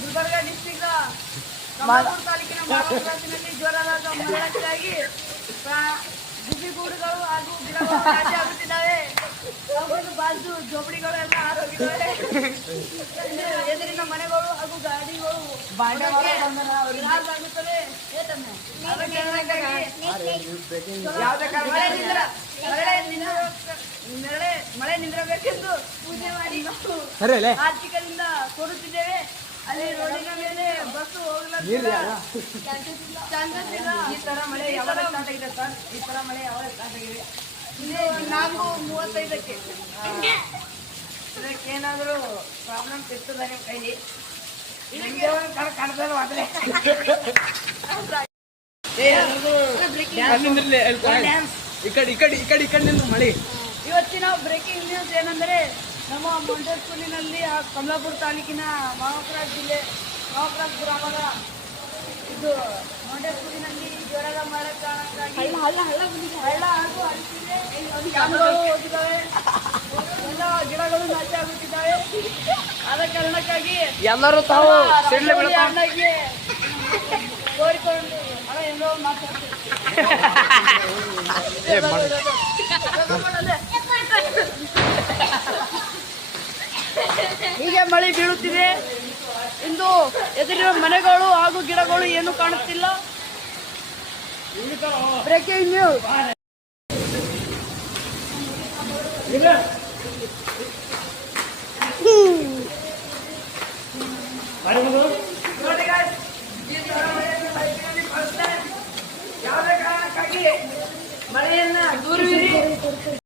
Gulbarga district Kamalapura ತಾಲೂಕಿನ ಮಾಲೂರಿನಲ್ಲಿ ಜ್ವರವಾದ ಮರಣಕ್ಕಾಗಿ ಗುಬ್ಬಿಗೂಡುಗಳು ಹಾಗೂ ಗಿಡಗಳು ನಾಶ ಆಗುತ್ತಿದ್ದಾವೆ. ಅವುಗಳು ಬಾಜು ಜೋಪಡಿಗಳು ಎಲ್ಲ ಆರೋಗಿದ್ದಾವೆ. ಎದುರಿನ ಮನೆಗಳು ಹಾಗೂ ಗಾಡಿಗಳು ಆಗುತ್ತವೆ. ಮಳೆ ನಿಂದಿರಬೇಕೆಂದು ಪೂಜೆ ಮಾಡಿ ಆರ್ಥಿಕದಿಂದ ಕೊಡುತ್ತಿದ್ದೇವೆ. ಅಲ್ಲಿ ರೋಡಿನ ಮೇಲೆ ಬಸ್ಸು ಹೋಗಲಿಲ್ಲ. ಈ ತರ ಮಳೆ ಯಾವಾಗ ಸ್ಟಾರ್ಟ್ ಆಗಿದೆ ಸರ್? ಈ ತರ ಮಳೆ ಯಾವಾಗ ಸ್ಟಾರ್ಟ್ ಆಗಿದೆ? 4:35 ಇದಕ್ಕೇನಾದರೂ ಪ್ರಾಬ್ಲಮ್ ಇರ್ತದ ನಿಮ್ಮ ಕೈಲಿ? ಕಾಣ್ತದ ಮಾತ್ರ ಮಳೆ. ಇವತ್ತಿನ ಬ್ರೇಕಿಂಗ್ ನ್ಯೂಸ್ ಏನಂದರೆ, ನಮ್ಮ ಮಂಡ್ಯ ಸ್ಕೂಲಿನಲ್ಲಿ ಕಮಲಾಪುರ ತಾಲೂಕಿನ ಮಾವಕ್ರಾಸ್ ಜಿಲ್ಲೆ ಮಾವಕ್ರಾಸ್ ಗ್ರಾಮದ ಇದು ಮಂಡ್ಯ ಸ್ಕೂಲಿನಲ್ಲಿ ಜ್ವರದ ಮಳೆ ಕಾರಣಕ್ಕಾಗಿ ಹಳ್ಳ ಹಾಗೂ ಅಡಿಕೆ ಹೋಗಿದ್ದಾವೆ. ಎಲ್ಲ ಗಿಡಗಳು ನಾಶ ಆಗುತ್ತಿದ್ದಾವೆ. ಆದ ಕಾರಣಕ್ಕಾಗಿ ಎಲ್ಲರೂ ತಾವು ಅಣ್ಣಗೆ ಕೋರಿಕೊಂಡು ಹಣ ಎಲ್ಲೋ ಮಾತಾಡ್ತೀವಿ. ಹೀಗೆ ಮಳೆ ಬೀಳುತ್ತಿದೆ. ಇಂದು ಎದುರಿನ ಮನೆಗಳು ಹಾಗೂ ಗಿಡಗಳು ಏನು ಕಾಣುತ್ತಿಲ್ಲ. Breaking news. ನೋಡಿ guys, ಈ ತರ ಮಳೆಯನ್ನು ಲೈಫ್ನಲ್ಲಿ ಫಸ್ಟ್ ಟೈಮ್. ಯಾವುದೇ ಕಾರಣಕ್ಕಾಗಿ ಮಳೆಯನ್ನ ದೂರವಿರಿ.